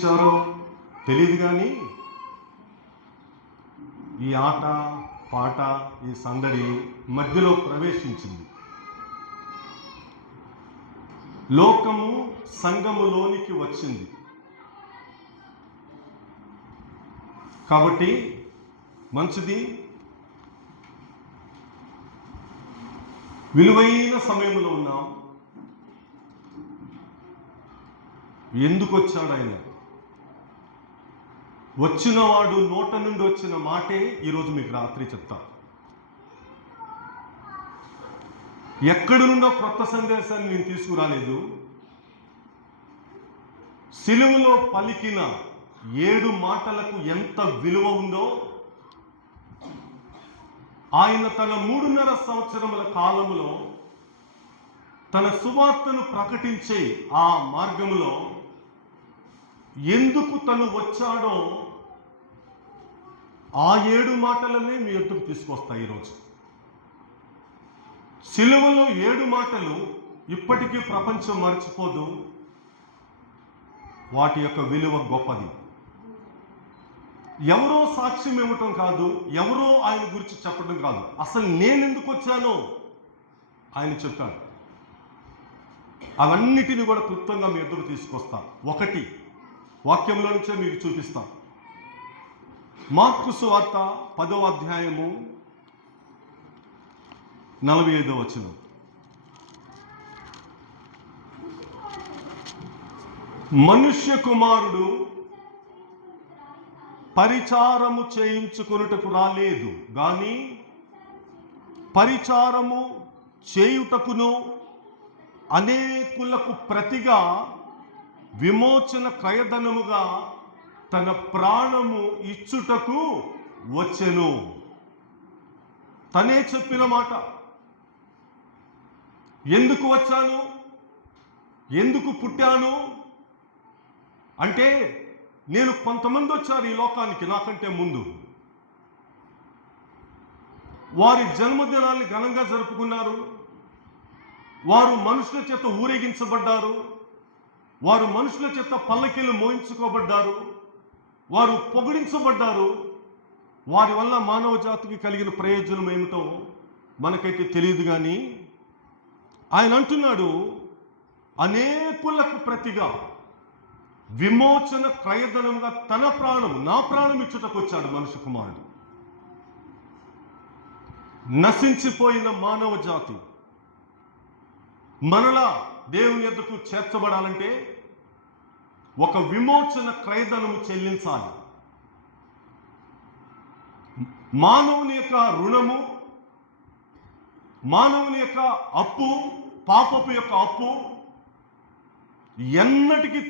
ఇచ్చారో తెలియదు, కానీ ఈ ఆట పాట ఈ సందడి మధ్యలో ప్రవేశించింది. లోకము సంఘములోనికి వచ్చింది. కాబట్టి మంచిది, విలువైన సమయంలో ఉన్నాం. ఎందుకు వచ్చాడు ఆయన? వచ్చినవాడు నోట నుండి వచ్చిన మాటే ఈరోజు మీకు రాత్రి చెప్తా. ఎక్కడి నుండో క్రొత్త సందేశాన్ని నేను తీసుకురాలేదు. సిలువలో పలికిన 7 మాటలకు ఎంత విలువ ఉందో ఆయన తన 3.5 సంవత్సరముల కాలములో తన సువార్తను ప్రకటించే ఆ మార్గములో ఎందుకు తను వచ్చాడో ఆ 7 మాటలనే మీ ఎదుటికి తీసుకొస్తాయి ఈరోజు. సిలువలో 7 మాటలు ఇప్పటికీ ప్రపంచం మర్చిపోదు. వాటి యొక్క విలువ గొప్పది. ఎవరో సాక్ష్యం ఇవ్వటం కాదు, ఎవరో ఆయన గురించి చెప్పడం కాదు, అసలు నేను ఎందుకు వచ్చానో ఆయన చెప్పాడు. అవన్నిటిని కూడా క్లుప్తంగా మీ ఎదురు తీసుకొస్తా. 1 వాక్యంలో నుంచే మీకు చూపిస్తా. మార్కు సువార్త 10వ అధ్యాయము 45వ వచనం. మనుష్య కుమారుడు పరిచారము చేయించుకొనుటకు రాలేదు, గాని పరిచారము చేయుటకును అనేకులకు ప్రతిగా విమోచన క్రయధనముగా తన ప్రాణము ఇచ్చుటకు వచ్చెను. తనే చెప్పిన మాట. ఎందుకు వచ్చాను, ఎందుకు పుట్టాను అంటే, నేను కొంతమంది వచ్చారు ఈ లోకానికి నాకంటే ముందు. వారి జన్మదినాన్ని ఘనంగా జరుపుకున్నారు. వారు మనుషుల చేత ఊరేగించబడ్డారు. వారు మనుషుల చేత పల్లకీలు మోయించుకోబడ్డారు. వారు పొగిడించబడ్డారు. వారి వల్ల మానవ జాతికి కలిగిన ప్రయోజనం ఏమిటో మనకైతే తెలియదు. కానీ ఆయన అంటున్నాడు, అనేకులకు ప్రతిగా విమోచన క్రయధనంగా తన ప్రాణం, నా ప్రాణం ఇచ్చుటకు వచ్చాడు మనుష్య కుమారుడు. నశించిపోయిన మానవ జాతి మరలా దేవుని యొద్దకు చేర్చబడాలంటే ఒక విమోచన క్రయధనము చెల్లించాలి. మానవుని యొక్క రుణము, మానవుని యొక్క అప్పు, పాపపు యొక్క అప్పు ఎన్నటికీ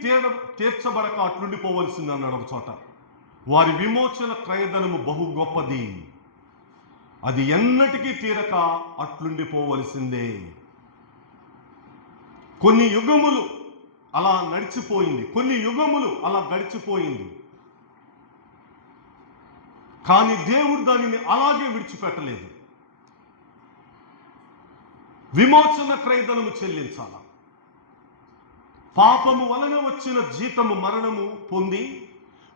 తీర్చబడక అట్లుండిపోవలసింది అన్నాడు ఒక చోట. వారి విమోచన క్రయధనము బహు గొప్పది, అది ఎన్నటికీ తీరక అట్లుండిపోవలసిందే. కొన్ని యుగములు అలా నడిచిపోయింది, కొన్ని యుగములు అలా గడిచిపోయింది. కానీ దేవుడు దానిని అలాగే విడిచిపెట్టలేదు. విమోచన క్రయధనము చెల్లించాల. పాపము వలన వచ్చిన జీతము మరణము పొంది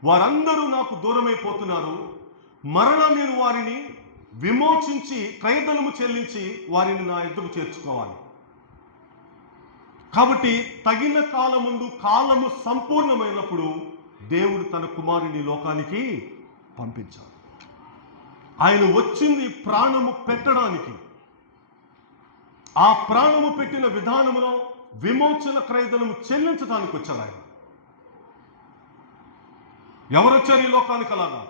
వారందరూ నాకు దూరమైపోతున్నారు. మరలా నేను వారిని విమోచించి క్రయధనము చెల్లించి వారిని నా ఎద్దుకు చేర్చుకోవాలి. కాబట్టి తగిన కాలముందు, కాలము సంపూర్ణమైనప్పుడు దేవుడు తన కుమారుని లోకానికి పంపించాడు. ఆయన వచ్చింది ప్రాణము పెట్టడానికి. ఆ ప్రాణము పెట్టిన విధానములో విమోచన క్రయధనము చెల్లించడానికి వచ్చాడు ఆయన. ఎవరొచ్చారు ఈ లోకానికి అలాగా?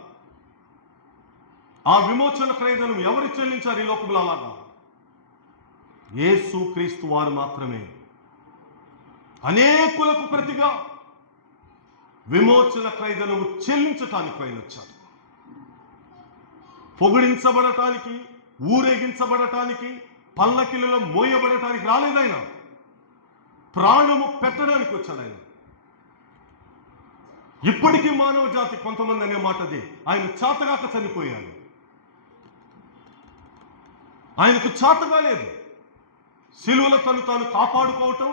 ఆ విమోచన క్రయధనం ఎవరు చెల్లించారు ఈ లోకంలో అలాగా? యేసు క్రీస్తు వారు మాత్రమే. అనేకులకు ప్రతిగా విమోచన క్రయధనము చెల్లించటానికి ఆయన వచ్చాడు. పొగిడించబడటానికి, ఊరేగించబడటానికి, పల్లకిలలో మోయబడటానికి రాలేదైనా, ప్రాణము పెట్టడానికి వచ్చాడు ఆయన. ఇప్పటికీ మానవ జాతి కొంతమంది అనే మాట అదే, ఆయన చాతగాక చనిపోయాడు. ఆయనకు చాతగాలేదు సిలువలో తను తాను కాపాడుకోవటం,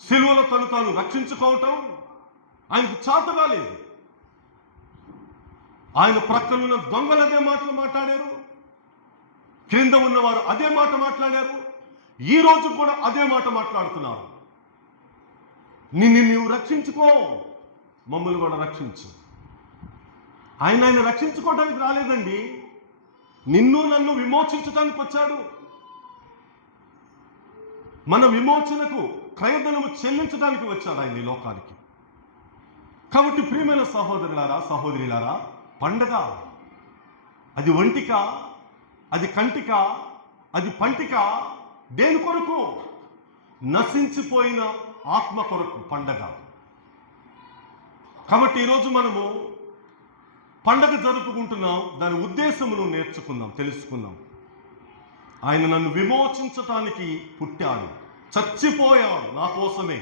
సిలువలో తను తాను రక్షించుకోవటం, ఆయనకు చాతగా లేదు. ఆయన ప్రక్కనున్న దొంగలు అదే మాటలు మాట్లాడారు, క్రింద ఉన్నవారు అదే మాట మాట్లాడారు, ఈ రోజు కూడా అదే మాట మాట్లాడుతున్నారు. నిన్ను నీవు రక్షించుకో, మమ్మల్ని కూడా రక్షించు. ఆయన రక్షించుకోవడానికి రాలేదండి, నిన్ను నన్ను విమోచించడానికి వచ్చాడు. మన విమోచనకు క్రయధనము చెల్లించడానికి వచ్చాడు ఆయన ఈ లోకానికి. కాబట్టి ప్రియమైన సహోదరులారా, సహోదరులారా, పండగ అది ఒంటిక, అది కంటిక, అది పంటిక, దేని కొరకు? నశించిపోయిన ఆత్మ కొరకు పండగ. కాబట్టి ఈరోజు మనము పండగ జరుపుకుంటున్నాం, దాని ఉద్దేశమును నేర్చుకుందాం, తెలుసుకుందాం. ఆయన నన్ను విమోచించటానికి పుట్టాడు, చచ్చిపోయాడు నా కోసమే.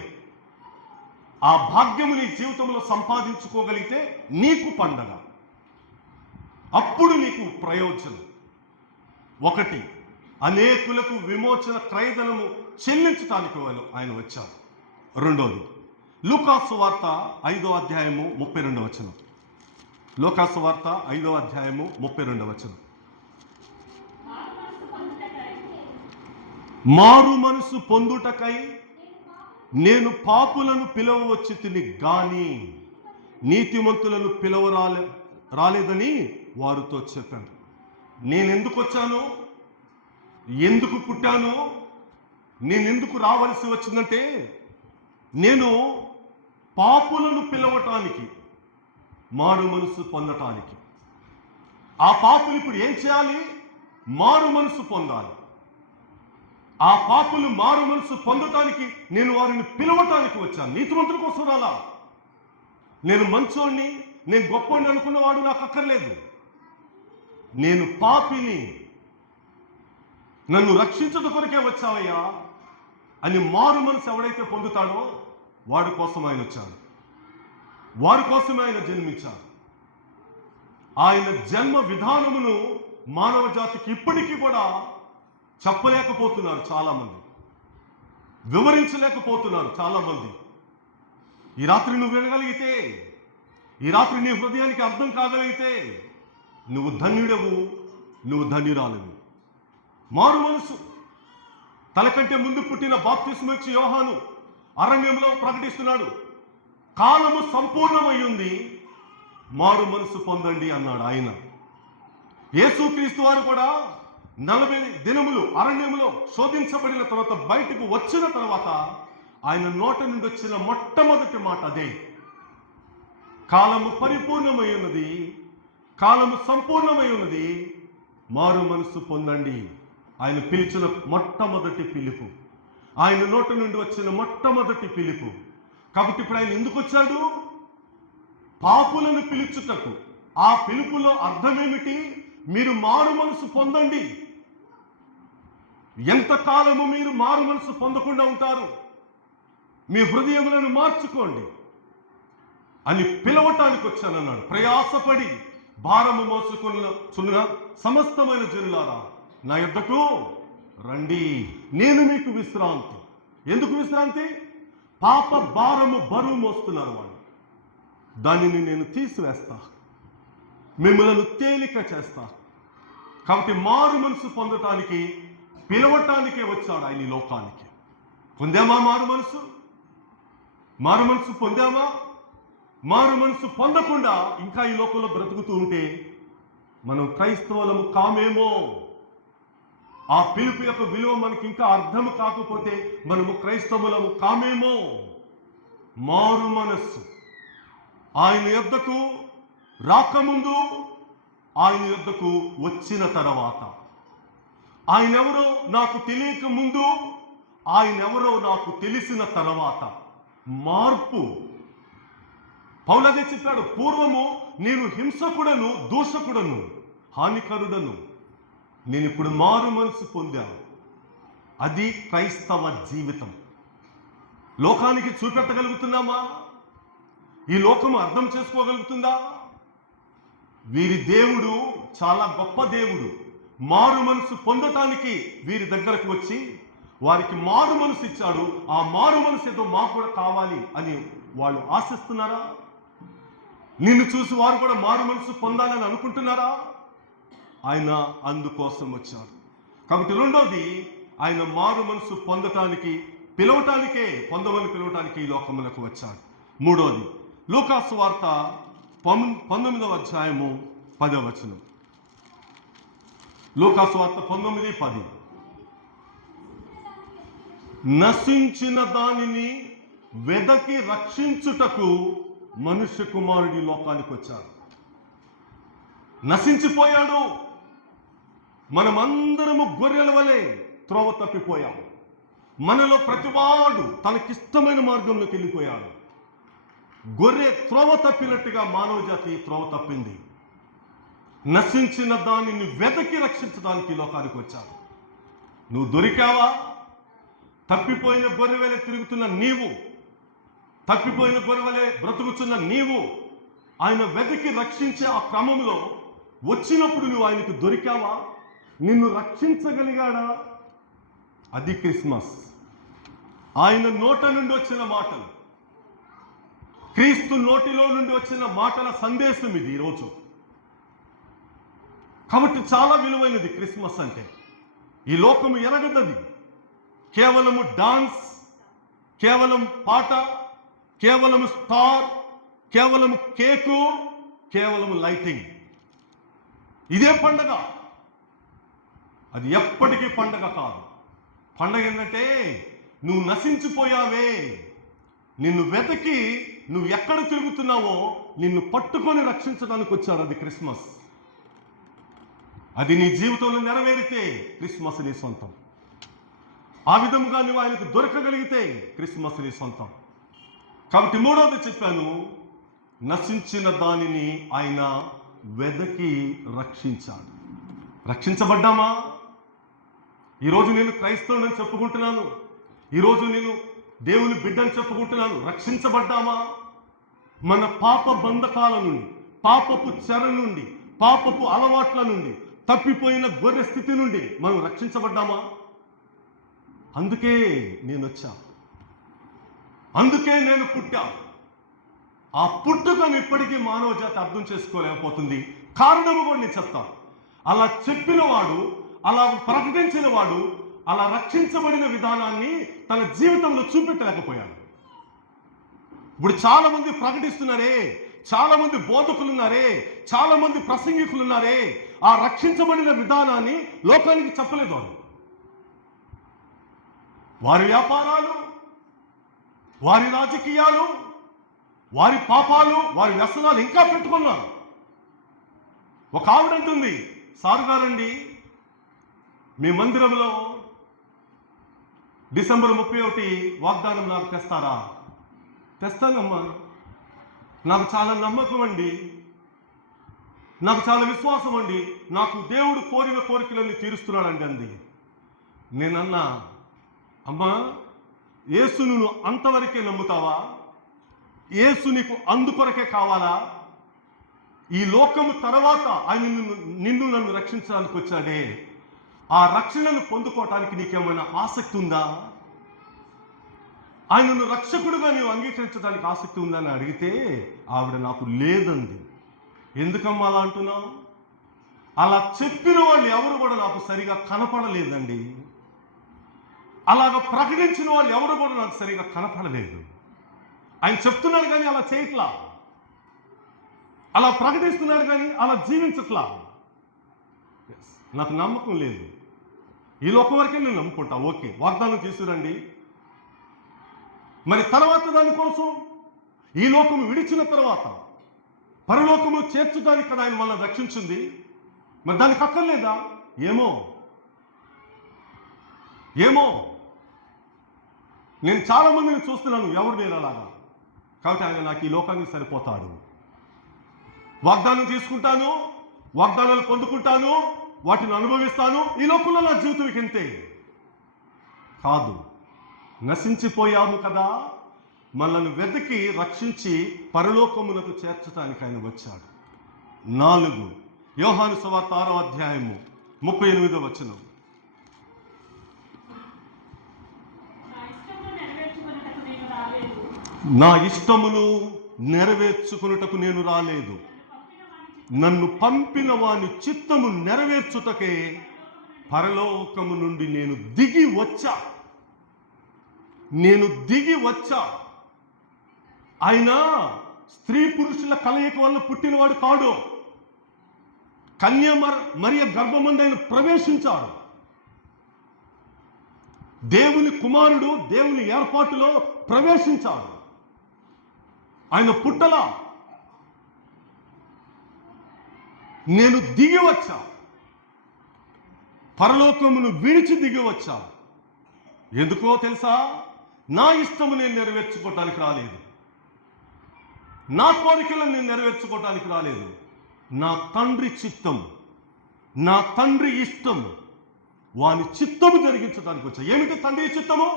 ఆ భాగ్యము నీ జీవితంలో సంపాదించుకోగలిగితే నీకు పండగ, అప్పుడు నీకు ప్రయోజనం. ఒకటి, అనేకులకు విమోచన క్రయధనము చెల్లించటానికి ఆయన వచ్చారు. రెండోది, లూకాసు వార్త 5వ అధ్యాయము 32వ వచనం. లూకాసు వార్త 5వ అధ్యాయము 32వ వచనం. మారు మనసు పొందుటకై నేను పాపులను పిలవవచ్చి తిని గాని నీతిమంతులను రాలేదని వారితో చెప్పాను. నేనెందుకు వచ్చాను, ఎందుకు పుట్టాను, నేనెందుకు రావలసి వచ్చిందంటే, నేను పాపులను పిలవటానికి, మారు మనసు పొందటానికి. ఆ పాపులు ఇప్పుడు ఏం చేయాలి? మారు మనసు పొందాలి. ఆ పాపులు మారు మనసు పొందటానికి నేను వారిని పిలవటానికి వచ్చాను. నీతిమంతుల కోసం రాలా. నేను మంచోడిని, నేను గొప్పని అనుకున్నవాడు నాకు అక్కర్లేదు. నేను పాపిని, నన్ను రక్షించడం కొరకే వచ్చావయ్యా అని మారు మనసు ఎవడైతే పొందుతాడో వాడి కోసం ఆయన వచ్చాడు, వారి కోసమే ఆయన జన్మించాడు. ఆయన జన్మ విధానమును మానవ జాతికి ఇప్పటికీ కూడా చెప్పలేకపోతున్నారు చాలామంది, వివరించలేకపోతున్నారు చాలామంది. ఈ రాత్రి నువ్వు వినగలిగితే, ఈ రాత్రి నీ హృదయానికి అర్థం కాగలిగితే నువ్వు ధన్యుడవు, నువ్వు ధన్యురాలవు. మారు మనసు. తనకంటే ముందు పుట్టిన బాప్తిస్మొచ్చి యోహాను అరణ్యంలో ప్రకటిస్తున్నాడు, కాలము సంపూర్ణమయ్యింది, మారు మనసు పొందండి అన్నాడు ఆయన. యేసుక్రీస్తు వారు కూడా 40 దినములు అరణ్యంలో శోధించబడిన తర్వాత బయటకు వచ్చిన తర్వాత ఆయన నోట నుండి వచ్చిన మొట్టమొదటి మాట అదే, కాలము పరిపూర్ణమై ఉన్నది, కాలము సంపూర్ణమై ఉన్నది, మారు మనసు పొందండి. ఆయన పిలిచిన మొట్టమొదటి పిలుపు, ఆయన నోట నుండి వచ్చిన మొట్టమొదటి పిలుపు. కాబట్టి ఇప్పుడు ఆయన ఎందుకు వచ్చాడు? పాపులను పిలుచుటకు. ఆ పిలుపులో అర్థమేమిటి? మీరు మారు మనసు పొందండి. ఎంతకాలము మీరు మారు మనసు పొందకుండా ఉంటారు? మీ హృదయములను మార్చుకోండి అని పిలవటానికి వచ్చానన్నాడు. ప్రయాసపడి భారము మోసుకున్న సమస్తమైన జనులారా నా యొద్దకు రండి, నేను మీకు విశ్రాంతి. ఎందుకు విశ్రాంతి? పాప భారము బరువు మోస్తున్నారు వాళ్ళు, దానిని నేను తీసివేస్తా, మిమ్మల్ని తేలిక చేస్తా. కాబట్టి మారు మనసు పొందటానికి, పిలవటానికే వచ్చాడు ఆయన ఈ లోకానికి. పొందామా మారు మనసు? మారు మనసు పొందామా? మారు మనసు పొందకుండా ఇంకా ఈ లోకంలో బ్రతుకుతూ ఉంటే మనం క్రైస్తవులము కామేమో. ఆ పిలుపు యొక్క విలువ మనకి ఇంకా అర్థం కాకపోతే మనము క్రైస్తవులము కామేమో. మారు మనస్సు. ఆయన యొద్దకు రాకముందు, ఆయన యొద్దకు వచ్చిన తర్వాత, ఆయనెవరో నాకు తెలియక ముందు, ఆయనెవరో నాకు తెలిసిన తర్వాత మార్పు. పౌలు అదే చెప్పాడు, పూర్వము నేను హింసకుడను, దూషకుడను, హానికరుడను, నేను ఇప్పుడు మారు మనసు పొందాను. అది క్రైస్తవ జీవితం. లోకానికి చూపెట్టగలుగుతున్నామా? ఈ లోకము అర్థం చేసుకోగలుగుతుందా? వీరి దేవుడు చాలా గొప్ప దేవుడు. మారు మనసు పొందటానికి వీరి దగ్గరకు వచ్చి వారికి మారు మనసు ఇచ్చాడు. ఆ మారు మనసు ఏదో మాకు కూడా కావాలి అని వాళ్ళు ఆశిస్తున్నారా? నిన్ను చూసి వారు కూడా మారు మనసు పొందాలని అనుకుంటున్నారా? ఆయన అందుకోసం వచ్చాడు. కాబట్టి రెండోది, ఆయన మారు మనసు పొందటానికి పొందమని పిలవటానికి ఈ లోకములకు వచ్చాడు. మూడోది, లూకాసు వార్త 19వ అధ్యాయము 10వ వచనం. లూకాసు వార్త 19:10. నశించిన దానిని వెదకి రక్షించుటకు మనుష్య కుమారుడి లోకానికి వచ్చాడు. నశించిపోయాడు. మనమందరము గొర్రెల వలె త్రోవ తప్పిపోయాము. మనలో ప్రతివాడు తనకిష్టమైన మార్గంలోకి వెళ్ళిపోయాడు. గొర్రె త్రోవ తప్పినట్టుగా మానవ జాతి త్రోవ తప్పింది. నశించిన దానిని వెదకి రక్షించడానికి లోకానికి వచ్చాడు. నువ్వు దొరికావా? తప్పిపోయిన గొర్రె వలె తిరుగుతున్న నీవు, తప్పిపోయిన గొర్రె వలె బ్రతుకుతున్న నీవు, ఆయన వెదకి రక్షించే ఆ క్రమంలో వచ్చినప్పుడు నువ్వు ఆయనకు దొరికావా? నిన్ను రక్షించగలిగాడా? అది క్రిస్మస్. ఆయన నోట నుండి వచ్చిన మాటలు, క్రీస్తు నోటిలో నుండి వచ్చిన మాటల సందేశం ఇది ఈరోజు. కాబట్టి చాలా విలువైనది క్రిస్మస్ అంటే. ఈ లోకము ఎరగదది. కేవలము డాన్స్, కేవలం పాట, కేవలం స్టార్, కేవలం కేకు, కేవలం లైటింగ్. ఇదే పండగ. అది ఎప్పటికీ పండగ కాదు. పండగ ఏంటంటే నువ్వు నశించిపోయావే, నిన్ను వెతకి నువ్వు ఎక్కడ తిరుగుతున్నావో నిన్ను పట్టుకొని రక్షించడానికి వచ్చాడు. అది క్రిస్మస్. అది నీ జీవితంలో నెరవేరితే క్రిస్మస్ నీ సొంతం. ఆ విధముగా నువ్వు ఆయనకు దొరకగలిగితే క్రిస్మస్ నీ సొంతం. కాబట్టి మూడవది చెప్పాను, నశించిన దానిని ఆయన వెదకి రక్షించాడు. రక్షించబడ్డామా? ఈరోజు నేను క్రైస్తవుడని చెప్పుకుంటున్నాను, ఈరోజు నేను దేవుని బిడ్డని చెప్పుకుంటున్నాను. రక్షించబడ్డామా? మన పాప బంధకాల నుండి, పాపపు చెర నుండి, పాపపు అలవాట్ల నుండి, తప్పిపోయిన గొర్రె స్థితి నుండి మనం రక్షించబడ్డామా? అందుకే నేను వచ్చా, అందుకే నేను పుట్టా. ఆ పుట్టుకను ఇప్పటికీ మానవ జాతి అర్థం చేసుకోలేకపోతుంది. కారణము కూడా నేను చెప్తాను. అలా చెప్పిన వాడు, అలా ప్రకటించిన వాడు, అలా రక్షించబడిన విధానాన్ని తన జీవితంలో చూపెట్టలేకపోయాడు. ఇప్పుడు చాలా మంది ప్రకటిస్తున్నారే, చాలా మంది బోధకులున్నారే, చాలా మంది ప్రసంగికులున్నారే, ఆ రక్షించబడిన విధానాన్ని లోకానికి చెప్పలేదు. వారు వారి వ్యాపారాలు, వారి రాజకీయాలు, వారి పాపాలు, వారి వ్యసనాలు ఇంకా పెట్టుకున్నారు. ఒక ఆవిడ అంటుంది, సార్ గారండి మీ మందిరంలో డిసెంబర్ 31 వాగ్దానం నాకు తెస్తారా? తెస్తానమ్మా, నాకు చాలా నమ్మకం అండి, నాకు చాలా విశ్వాసం అండి, నాకు దేవుడు కోరిన కోరికలన్నీ తీరుస్తున్నాడండి అంది. నేనన్నా, అమ్మా యేసు నువ్వు అంతవరకే నమ్ముతావా? యేసు నీకు అందుకొరకే కావాలా? ఈ లోకము తర్వాత ఆయన నిన్ను నన్ను రక్షించడానికి వచ్చాడే, ఆ రక్షణను పొందుకోవటానికి నీకేమైనా ఆసక్తి ఉందా? ఆయనను రక్షకుడుగా నీవు అంగీకరించడానికి ఆసక్తి ఉందా అని అడిగితే ఆవిడ నాకు లేదంది. ఎందుకమ్మా అలా అంటున్నావు? అలా చెప్పిన వాళ్ళు ఎవరు కూడా నాకు సరిగా కనపడలేదండి. అలాగ ప్రకటించిన వాళ్ళు ఎవరు కూడా నాకు సరిగా కనపడలేదు. ఆయన చెప్తున్నాడు కానీ అలా చేయట్లా, అలా ప్రకటిస్తున్నాడు కానీ అలా జీవించట్లా. నాకు నమ్మకం లేదు. ఈ లోకం వరకే నేను నమ్ముకుంటా. ఓకే, వాగ్దానం తీసుకురండి. మరి తర్వాత దానికోసం ఈ లోకము విడిచిన తర్వాత పరలోకము చేర్చడానికి కదా ఆయన మనల్ని రక్షించింది. మరి దానికి అక్కర్లేదా? ఏమో నేను చాలా మందిని చూస్తున్నాను, ఎవరు లేరు అలాగా. కాబట్టి ఆయన నాకు ఈ లోకానికి సరిపోతాడు. వాగ్దానం తీసుకుంటాను, వాగ్దానాలు పొందుకుంటాను, వాటిని అనుభవిస్తాను, ఈ లోకంలో నా జీవితం ఇంతే కాదు. నశించిపోయాము కదా, మనల్ని వెతికి రక్షించి పరలోకమునకు చేర్చడానికి ఆయన వచ్చాడు. 4 యోహాను సువార్త 6వ అధ్యాయము 38వ వచనం. నా ఇష్టమును నెరవేర్చుకున్నటకు నేను రాలేదు, నన్ను పంపిన వాని చిత్తము నెరవేర్చుటకే పరలోకము నుండి నేను దిగి వచ్చా. ఆయన స్త్రీ పురుషుల కలయిక వల్ల పుట్టినవాడు కాడు. కన్య మరియ గర్భమందు ఆయన ప్రవేశించాడు. దేవుని కుమారుడు దేవుని ఏర్పాటులో ప్రవేశించాడు. ఆయన పుట్టలా. నేను దిగి వచ్చా, పరలోకమును విడిచి దిగి వచ్చా. ఎందుకో తెలుసా? నా ఇష్టము నేను నెరవేర్చుకోవటానికి రాలేదు, నా కోరికలను నేను నెరవేర్చుకోవటానికి రాలేదు. నా తండ్రి చిత్తం, నా తండ్రి ఇష్టం, వాని చిత్తము జరిగించడానికి వచ్చా. ఏమిటి తండ్రి చిత్తము?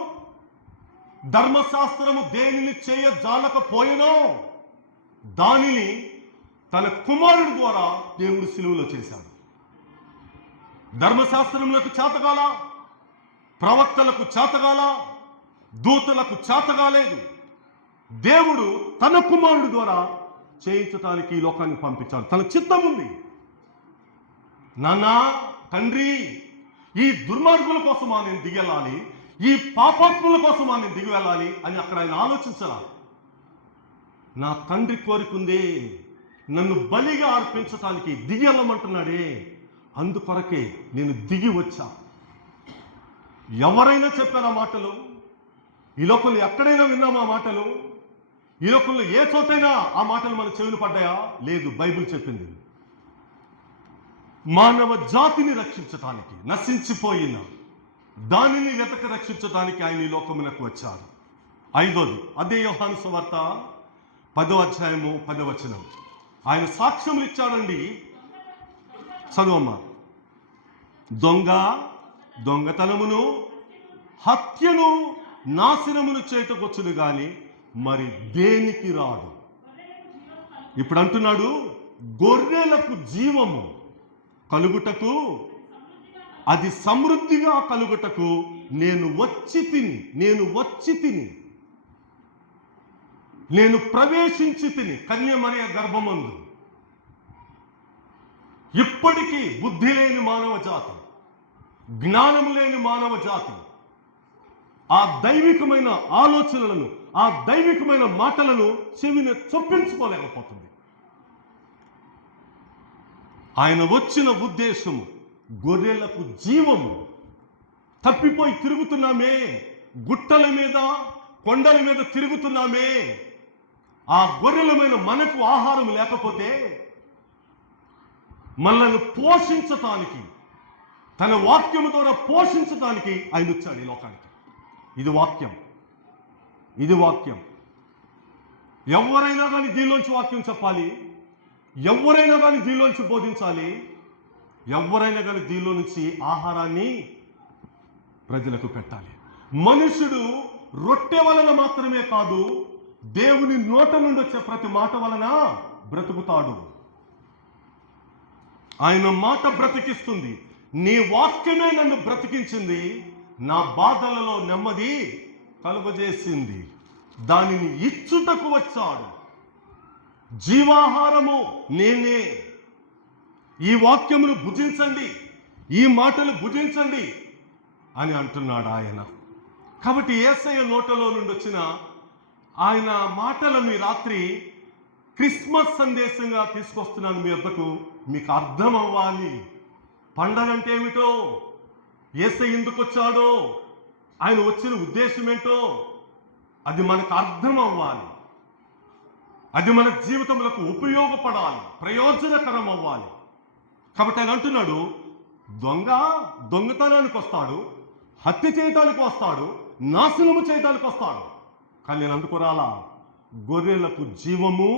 ధర్మశాస్త్రము దేనిని చేయజాలకపోయినో దానిని తన కుమారుడి ద్వారా దేవుడు సిలువలో చేశాడు. ధర్మశాస్త్రములకు చేతగాల, ప్రవక్తలకు చేతగాల, దూతలకు చేతగాలేదు. దేవుడు తన కుమారుడి ద్వారా చేయించటానికి ఈ లోకానికి పంపించాడు. తన చిత్తం ఉంది. నాన్నా, తండ్రి, ఈ దుర్మార్గుల కోసమా నేను దిగి వెళ్ళాలి, ఈ పాపాత్ముల కోసమా నేను దిగి వెళ్ళాలి అని అక్కడ ఆయన ఆలోచించాల. నా తండ్రి కోరికుందే, నన్ను బలిగా అర్పించటానికి దిగి వెళ్ళమంటున్నాడే, అందుకొరకే నేను దిగి వచ్చా. ఎవరైనా చెప్పారా మాటలు? ఈ లోకంలో ఎక్కడైనా విన్నామా మాటలు? ఈ లోకంలో ఏ చోటైనా ఆ మాటలు మన చెవులు పడ్డాయా? లేదు. బైబిల్ చెప్పింది మానవ జాతిని రక్షించటానికి, నశించిపోయిన దానిని వెతక రక్షించటానికి ఆయన ఈ లోకమునకు వచ్చారు. 5వది అదే యోహాను సువార్త 10వ అధ్యాయము 10వ వచనం. ఆయన సాక్ష్యములు ఇచ్చాడండి. చదువమ్మా. దొంగ దొంగతనమును, హత్యను, నాశనమును చేతకొచ్చును గాని మరి దేనికి రాడు. ఇప్పుడు అంటున్నాడు, గొర్రెలకు జీవము కలుగుటకు, అది సమృద్ధిగా కలుగుటకు నేను వచ్చి తిని, నేను ప్రవేశించి తిని. కన్య మరియ గర్భమందు ఇప్పటికీ బుద్ధి లేని మానవ జాతి, జ్ఞానము లేని మానవ జాతి ఆ దైవికమైన ఆలోచనలను, ఆ దైవికమైన మాటలను చెవిని చొప్పించుకోలేకపోతుంది. ఆయన వచ్చిన ఉద్దేశము గొర్రెలకు జీవము. తప్పిపోయి తిరుగుతున్నామే, గుట్టల మీద కొండల మీద తిరుగుతున్నామే. ఆ గొర్రెలమైన మనకు ఆహారం లేకపోతే మనల్ని పోషించటానికి, తన వాక్యము ద్వారా పోషించటానికి ఆయన వచ్చాడు ఈ లోకానికి. ఇది వాక్యం. ఎవరైనా కానీ దీనిలోంచి వాక్యం చెప్పాలి, ఎవరైనా కానీ దీనిలోంచి బోధించాలి, ఎవరైనా కానీ దీనిలో నుంచి ఆహారాన్ని ప్రజలకు పెట్టాలి. మనుషుడు రొట్టె వలన మాత్రమే కాదు, దేవుని నోట నుండి వచ్చే ప్రతి మాట వలన బ్రతుకుతాడు. ఆయన మాట బ్రతికిస్తుంది. నీ వాక్యమే నన్ను బ్రతికించింది, నా బాధలలో నెమ్మది కలుగజేసింది. దానిని ఇచ్చుటకు వచ్చాడు. జీవాహారము నేనే. ఈ వాక్యమును భుజించండి, ఈ మాటలు భుజించండి అని అంటున్నాడు ఆయన. కాబట్టి యేసయ్య నోటలో నుండి వచ్చిన ఆయన మాటలను ఈ రాత్రి క్రిస్మస్ సందేశంగా తీసుకొస్తున్నాను మీ వద్దకు. మీకు అర్థం అవ్వాలి పండగ అంటే ఏమిటో, యేసయ్య ఎందుకు వచ్చాడో, ఆయన వచ్చిన ఉద్దేశం ఏంటో అది మనకు అర్థం అవ్వాలి. అది మన జీవితంలో ఉపయోగపడాలి, ప్రయోజనకరం అవ్వాలి. కాబట్టి ఆయన అంటున్నాడు, దొంగతనానికి వస్తాడు, హత్య చేయటానికి వస్తాడు, నాశనము చేయటానికి వస్తాడు, కానీ నేను అందుకు రాలా. గొర్రెలకు జీవము,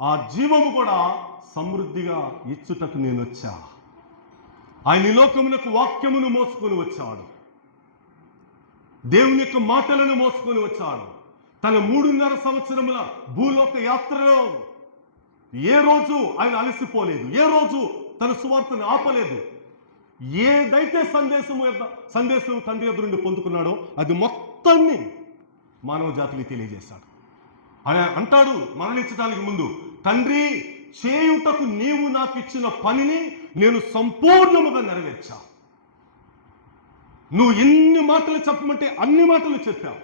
ఆ జీవము కూడా సమృద్ధిగా ఇచ్చుటకు నేను వచ్చా. ఆయన ఈ లోకమునకు వాక్యమును మోసుకొని వచ్చాడు, దేవుని యొక్క మాటలను మోసుకొని వచ్చాడు. తన 3.5 సంవత్సరముల భూలోక యాత్రలో ఏ రోజు ఆయన అలసిపోలేదు, ఏ రోజు తన సువార్తను ఆపలేదు. ఏదైతే సందేశం తండ్రి ఎదురు నుండి పొందుకున్నాడో అది మొత్తాన్ని మానవ జాతికి తెలియజేశాడు. ఆయన అంటాడు మరణించడానికి ముందు, తండ్రి, చేయుటకు నీవు నాకు ఇచ్చిన పనిని నేను సంపూర్ణముగా నెరవేర్చా. నువ్వు ఎన్ని మాటలు చెప్పమంటే అన్ని మాటలు చెప్పావు.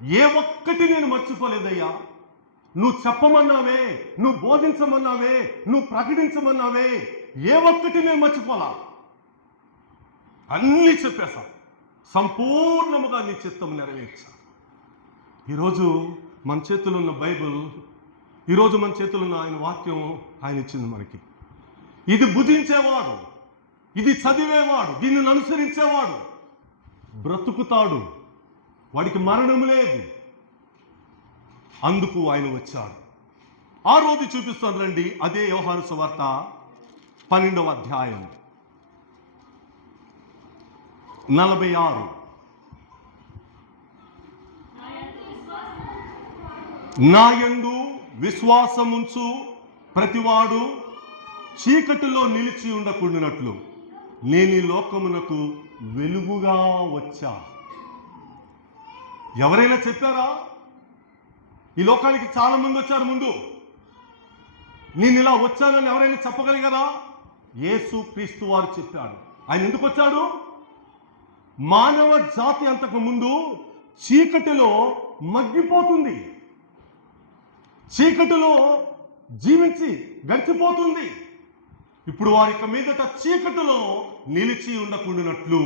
ఏ ఒక్కటి నేను మర్చిపోలేదయ్యా. నువ్వు చెప్పమన్నావే, నువ్వు బోధించమన్నావే, నువ్వు ప్రకటించమన్నావే, ఏ ఒక్కటి నేను మర్చిపోలా. అన్నీ చెప్పేశా, సంపూర్ణముగా నీ చిత్తం నెరవేర్చా. ఈరోజు మన చేతుల్లో ఉన్న బైబిల్, ఈరోజు మన చేతుల్లో ఉన్న ఆయన వాక్యం ఆయన ఇచ్చింది మనకి. ఇది భుజించేవాడు, ఇది చదివేవాడు, దీనిని అనుసరించేవాడు బ్రతుకుతాడు, వాడికి మరణం లేదు. అందుకు ఆయన వచ్చాడు. ఆ రోజు చూపిస్తాను రండి. అదే యోహాను సువార్త 12వ అధ్యాయం 46. నాయందు విశ్వాసముంచు ప్రతివాడు చీకటిలో నిలిచి ఉండకుండానట్లు నేను ఈ లోకమునకు వెలుగుగా వచ్చా. ఎవరైనా చెప్పారా? ఈ లోకానికి చాలా మంది వచ్చారు ముందు. నేను ఇలా వచ్చానని ఎవరైనా చెప్పగలిగారా? యేసు క్రీస్తు వారు చెప్పాడు. ఆయన ఎందుకు వచ్చాడు? మానవ జాతి అంతకు ముందు చీకటిలో మగ్గిపోతుంది, చీకటిలో జీవించి గడిచిపోతుంది. ఇప్పుడు వారి మీదట చీకటిలో నిలిచి ఉండకుండానట్లు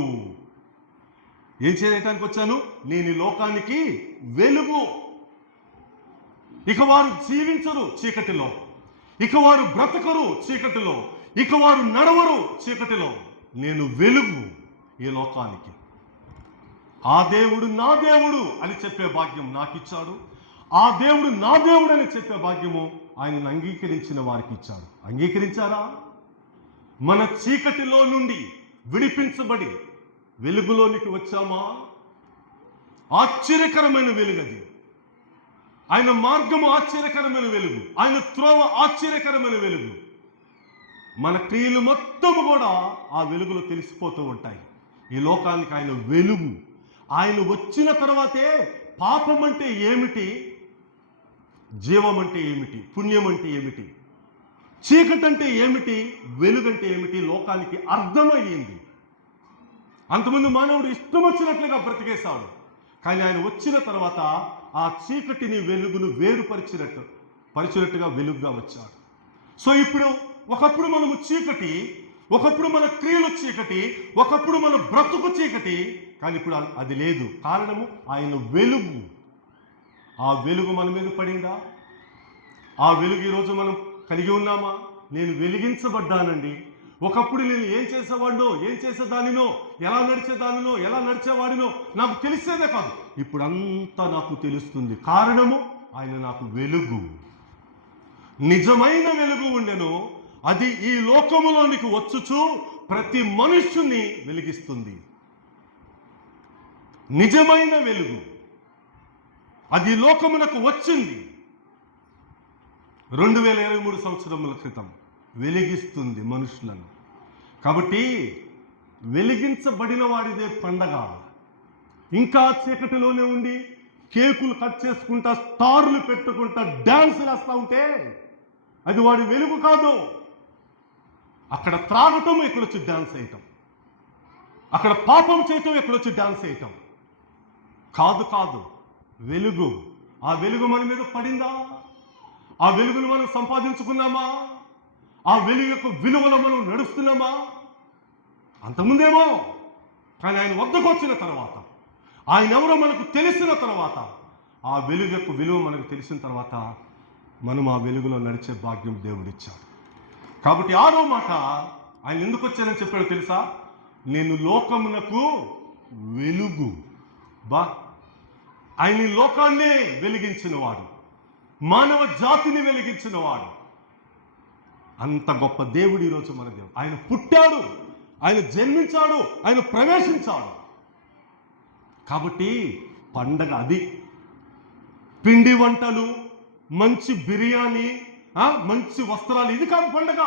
ఏం చేయడానికి వచ్చాను? నేను ఈ లోకానికి వెలుగు. ఇక వారు జీవించరు చీకటిలో, ఇక వారు బ్రతకరు చీకటిలో, ఇక వారు నడవరు చీకటిలో. నేను వెలుగు ఈ లోకానికి. ఆ దేవుడు నా దేవుడు అని చెప్పే భాగ్యం నాకు ఇచ్చాడు. ఆ దేవుడు నా దేవుడు అని చెప్పే భాగ్యము ఆయనను అంగీకరించిన వారికి ఇచ్చాడు. అంగీకరించారా? మన చీకటిలో నుండి విడిపించబడి వెలుగులోనికి వచ్చామా? ఆశ్చర్యకరమైన వెలుగది. ఆయన మార్గము ఆశ్చర్యకరమైన వెలుగు, ఆయన త్రోవ ఆశ్చర్యకరమైన వెలుగు. మన క్రియలు మొత్తము కూడా ఆ వెలుగులో తెలిసిపోతూ ఉంటాయి. ఈ లోకానికి ఆయన వెలుగు. ఆయన వచ్చిన తర్వాతే పాపం అంటే ఏమిటి, జీవం అంటే ఏమిటి, పుణ్యం అంటే ఏమిటి, చీకటి అంటే ఏమిటి, వెలుగంటే ఏమిటి లోకానికి అర్థమయ్యింది. అంతకుముందు మానవుడు ఇష్టం వచ్చినట్లుగా బ్రతికేశాడు. కానీ ఆయన వచ్చిన తర్వాత ఆ చీకటిని వెలుగును పరిచినట్టుగా వెలుగుగా వచ్చాడు. సో ఇప్పుడు ఒకప్పుడు మనము చీకటి, ఒకప్పుడు మన క్రియలు చీకటి, ఒకప్పుడు మన బ్రతుకు చీకటి, కానీ ఇప్పుడు అది లేదు. కారణము ఆయన వెలుగు. ఆ వెలుగు మన మీద పడిందా? ఆ వెలుగు ఈరోజు మనం కలిగి ఉన్నామా? నేను వెలిగించబడ్డానండి. ఒకప్పుడు నేను ఏం చేసేవాడినో, ఏం చేసేదానినో, ఎలా నడిచేదానినో, ఎలా నడిచేవాడినో నాకు తెలిసేదే కాదు. ఇప్పుడు అంతా నాకు తెలుస్తుంది. కారణము ఆయన నాకు వెలుగు. నిజమైన వెలుగు ఉండెను, అది ఈ లోకములోనికి వచ్చుచు ప్రతి మనుష్యుని వెలిగిస్తుంది. నిజమైన వెలుగు అది లోకమునకు వచ్చింది 2023 సంవత్సరముల క్రితం. వెలిగిస్తుంది మనుషులను. కాబట్టి వెలిగించబడిన వాడిదే పండగ. ఇంకా చీకటిలోనే ఉండి కేకులు కట్ చేసుకుంటా, స్టార్లు పెట్టుకుంటా, డాన్సులు వేస్తూ ఉంటే అది వాడి వెలుగు కాదు. అక్కడ త్రాగటం, ఇక్కడొచ్చి డాన్స్ వేయటం, అక్కడ పాపం చేయటం, ఇక్కడొచ్చి డాన్స్ వేయటం కాదు. కాదు వెలుగు. ఆ వెలుగు మన మీద పడిందా? ఆ వెలుగును మనం సంపాదించుకున్నామా? ఆ వెలుగు యొక్క విలువలో మనం నడుస్తున్నామా? అంతకుముందేమో. కానీ ఆయన వద్దకు వచ్చిన తర్వాత, ఆయన ఎవరో మనకు తెలిసిన తర్వాత, ఆ వెలుగు యొక్క విలువ మనకు తెలిసిన తర్వాత మనం ఆ వెలుగులో నడిచే భాగ్యం దేవుడిచ్చాడు. కాబట్టి ఆరో మాట ఆయన ఎందుకు వచ్చానని చెప్పాడో తెలుసా? నేను లోకమునకు వెలుగు. ఆయన ఈ లోకాన్నే వెలిగించినవాడు, మానవ జాతిని వెలిగించినవాడు. అంత గొప్ప దేవుడు ఈరోజు మన దేవుడు. ఆయన పుట్టాడు, ఆయన జన్మించాడు, ఆయన ప్రవేశించాడు. కాబట్టి పండగ అది. పిండి వంటలు, మంచి బిర్యానీ, మంచి వస్త్రాలు, ఇది కాదు పండగ.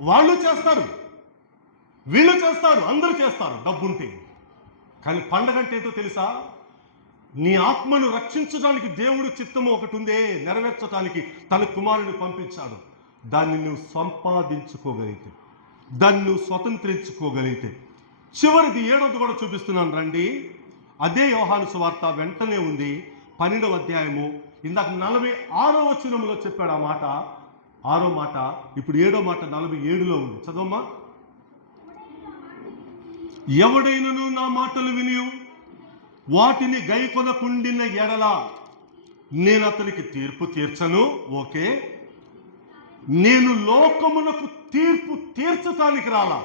వాళ్ళు చేస్తారు, వీళ్ళు చేస్తారు, అందరూ చేస్తారు డబ్బుంటే. కానీ పండగ అంటే ఏంటో తెలుసా? నీ ఆత్మను రక్షించడానికి దేవుడు చిత్తము ఒకటి ఉందే, నెరవేర్చడానికి తన కుమారుని పంపించాడు. దాన్ని నువ్వు సంపాదించుకోగలిగితే, దాన్ని నువ్వు స్వతంత్రించుకోగలిగితే, చివరిది 7వది కూడా చూపిస్తున్నాను రండి. అదే యోహాను సువార్త వెంటనే ఉంది, 12వ అధ్యాయము. ఇందాక 46వ వచనంలో చెప్పాడు ఆ మాట, 6వ మాట. ఇప్పుడు 7వ మాట 47లో ఉంది. చదవమ్మా. ఎవడైనను నా మాటలు విని వాటిని గైకొనకుండిన ఎడల నేను అతనికి తీర్పు తీర్చను. ఓకే, నేను లోకమునకు తీర్పు తీర్చటానికి రాలా,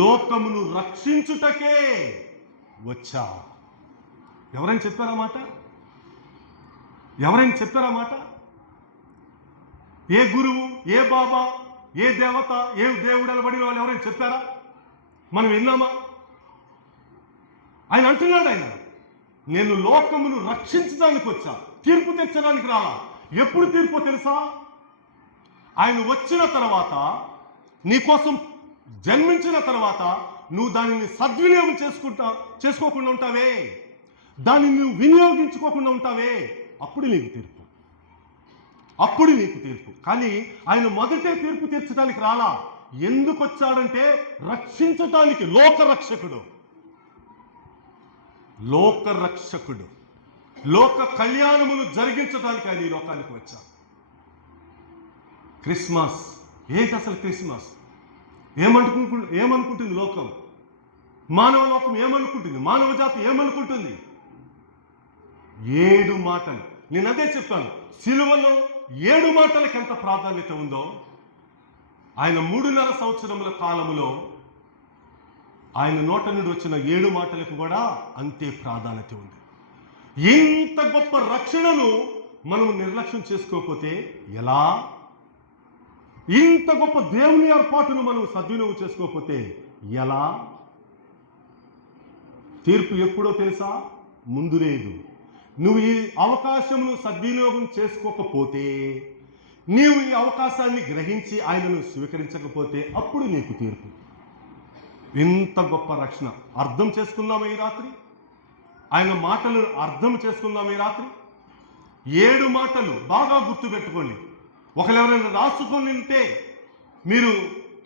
లోకమును రక్షించుటకే వచ్చా. ఎవరైనా చెప్పారా మాట? ఎవరైనా చెప్పారా మాట? ఏ గురువు, ఏ బాబా, ఏ దేవత, ఏ దేవుడు అనబడిన వాళ్ళు ఎవరైనా చెప్పారా? మనం విన్నామా? ఆయన అంటున్నాడు, నేను లోకమును రక్షించడానికి వచ్చా, తీర్పు తెచ్చడానికి రాలా. ఎప్పుడు తీర్పు తెలుసా? ఆయన వచ్చిన తర్వాత, నీకోసం జన్మించిన తర్వాత నువ్వు దానిని సద్వినియోగం చేసుకోకుండా ఉంటావే, దాన్ని నువ్వు వినియోగించుకోకుండా ఉంటావే, అప్పుడు నీకు తీర్పు, అప్పుడు నీకు తీర్పు. కానీ ఆయన మొదటే తీర్పు తీర్చడానికి రాలా. ఎందుకు వచ్చాడంటే రక్షించటానికి. లోకరక్షకుడు, లోకరక్షకుడు, లోక కళ్యాణమును జరిగించడానికి ఆయన ఈ లోకానికి వచ్చాడు. క్రిస్మస్ ఏంటి అసలు? క్రిస్మస్ ఏమనుకుంటుంది లోకం? మానవ లోకం ఏమనుకుంటుంది? మానవ జాతి ఏమనుకుంటుంది? 7 మాటలు. నేను అదే చెప్పాను, సిలువలో 7 మాటలకు ఎంత ప్రాధాన్యత ఉందో, ఆయన 3.5 సంవత్సరముల కాలములో ఆయన నోట నుండి వచ్చిన 7 మాటలకు కూడా అంతే ప్రాధాన్యత ఉంది. ఇంత గొప్ప రక్షణను మనం నిర్లక్ష్యం చేసుకోకపోతే ఎలా? ఇంత గొప్ప దేవుని ఏర్పాటును మనం సద్వినియోగం చేసుకోకపోతే ఎలా? తీర్పు ఎప్పుడో తెలుసా? ముందు లేదు. నువ్వు ఈ అవకాశమును సద్వినియోగం చేసుకోకపోతే, నీవు ఈ అవకాశాన్ని గ్రహించి ఆయనను స్వీకరించకపోతే అప్పుడు నీకు తీర్పు. ఇంత గొప్ప రక్షణ అర్థం చేసుకుందామా ఈ రాత్రి? ఆయన మాటలను అర్థం చేసుకుందామా ఈ రాత్రి? 7 మాటలు బాగా గుర్తుపెట్టుకోండి. ఒకరెవరైనా రాసుకొని ఉంటే మీరు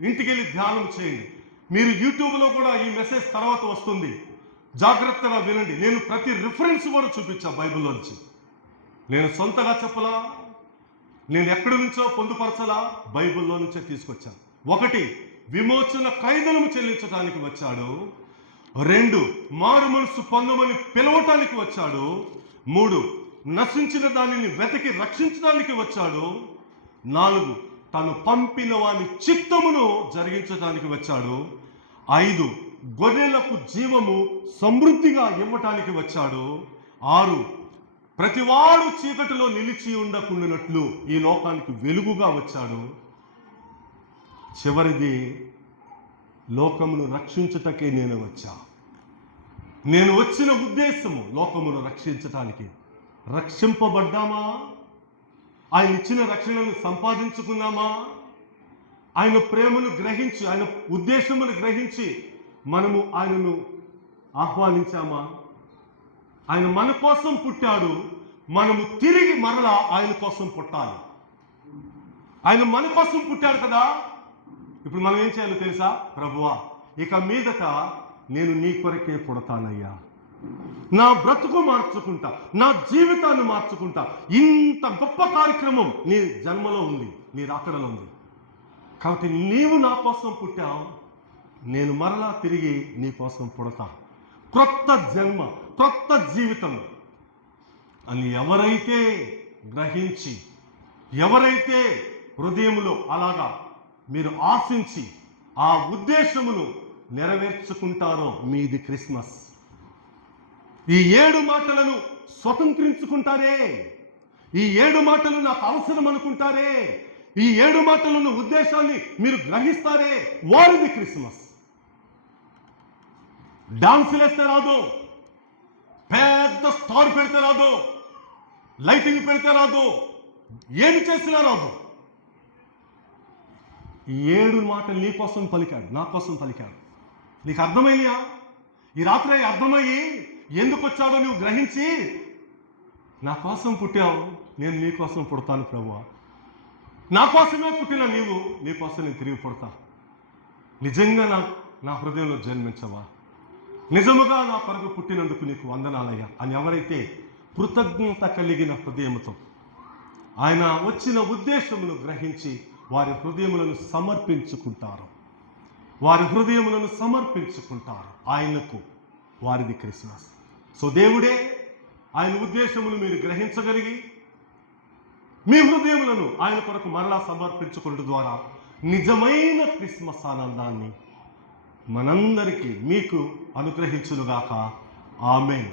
ఇంటికి వెళ్ళి ధ్యానం చేయండి. మీరు యూట్యూబ్లో కూడా ఈ మెసేజ్ తర్వాత వస్తుంది, జాగ్రత్తగా వినండి. నేను ప్రతి రిఫరెన్స్ కూడా చూపించా బైబిల్లోంచి. నేను సొంతగా చెప్పలా, నేను ఎక్కడి నుంచో పొందుపరచలా, బైబిల్లో నుంచే తీసుకొచ్చాను. 1, విమోచన ఖైదనము చెల్లించడానికి వచ్చాడు. 2, మారు మనసు పొందమని పిలవటానికి వచ్చాడు. 3, నశించిన దానిని వెతికి రక్షించడానికి వచ్చాడు. 4, తను పంపిన వాని చిత్తమును జరిగించడానికి వచ్చాడు. 5, గొర్రెలకు జీవము సమృద్ధిగా ఇవ్వటానికి వచ్చాడు. 6, ప్రతివాడు చీకటిలో నిలిచి ఉండకుండానట్లు ఈ లోకానికి వెలుగుగా వచ్చాడు. చివరిది, లోకమును రక్షించుటకే నేను వచ్చా. నేను వచ్చిన ఉద్దేశము లోకమును రక్షించటానికి. రక్షింపబడ్డామా? ఆయన ఇచ్చిన రక్షణను సంపాదించుకున్నామా? ఆయన ప్రేమను గ్రహించి, ఆయన ఉద్దేశమును గ్రహించి మనము ఆయనను ఆహ్వానించామా? ఆయన మన కోసం పుట్టాడు, మనము తిరిగి మరలా ఆయన కోసం పుట్టాలి. ఆయన మన కోసం పుట్టాడు కదా. ఇప్పుడు మనం ఏం చేయాలో తెలుసా? ప్రభువా, ఇక మీదట నేను నీ కొరకే పుడతానయ్యా, నా బ్రతుకు మార్చుకుంటా, నా జీవితాన్ని మార్చుకుంటా. ఇంత గొప్ప కార్యక్రమం నీ జన్మలో ఉంది, నీ రాకడలో ఉంది. కాబట్టి నీవు నా కోసం పుట్టావు, నేను మరలా తిరిగి నీ కోసం పుడతా. క్రొత్త జన్మ, క్రొత్త జీవితం అని ఎవరైతే గ్రహించి, ఎవరైతే హృదయములో అలాగా మీరు ఆశించి ఆ ఉద్దేశమును నెరవేర్చుకుంటారో మీది క్రిస్మస్. ఈ 7 మాటలను స్వతంత్రించుకుంటారే, ఈ 7 మాటలు నాకు అవసరం అనుకుంటారే, ఈ 7 మాటలను ఉద్దేశాన్ని మీరు గ్రహిస్తారే, వారిది క్రిస్మస్. డాన్సులు వేస్తే రాదు, పెద్ద స్టార్ పెడితే రాదు, లైటింగ్ పెడితే రాదు, ఏది చేసినా రాదు. ఈ 7 మాటలు నీ కోసం పలికాడు, నా కోసం పలికాడు. నీకు అర్థమయ్యా? ఈ రాత్రి అర్థమయ్యి ఎందుకు వచ్చాడో నువ్వు గ్రహించి, నా కోసం పుట్టావు, నేను నీ కోసం పుడతాను ప్రభువా, నా కోసమే పుట్టిన నీవు, నీ కోసం నేను తిరిగి పుడతా, నిజంగా నా హృదయంలో జన్మించవా, నిజముగా నా కొరకు పుట్టినందుకు నీకు వందనాలయ్యా అని ఎవరైతే కృతజ్ఞత కలిగిన హృదయముతో ఆయన వచ్చిన ఉద్దేశమును గ్రహించి వారి హృదయములను సమర్పించుకుంటారు, ఆయనకు, వారిది క్రిస్మస్. సో దేవుడే ఆయన ఉద్దేశమును మీరు గ్రహించగలిగి మీ హృదయములను ఆయన కొరకు మరలా సమర్పించుకున్న ద్వారా నిజమైన క్రిస్మస్ ఆనందాన్ని మనందరికీ మీకు అనుగ్రహించునుగాక. ఆమేన్.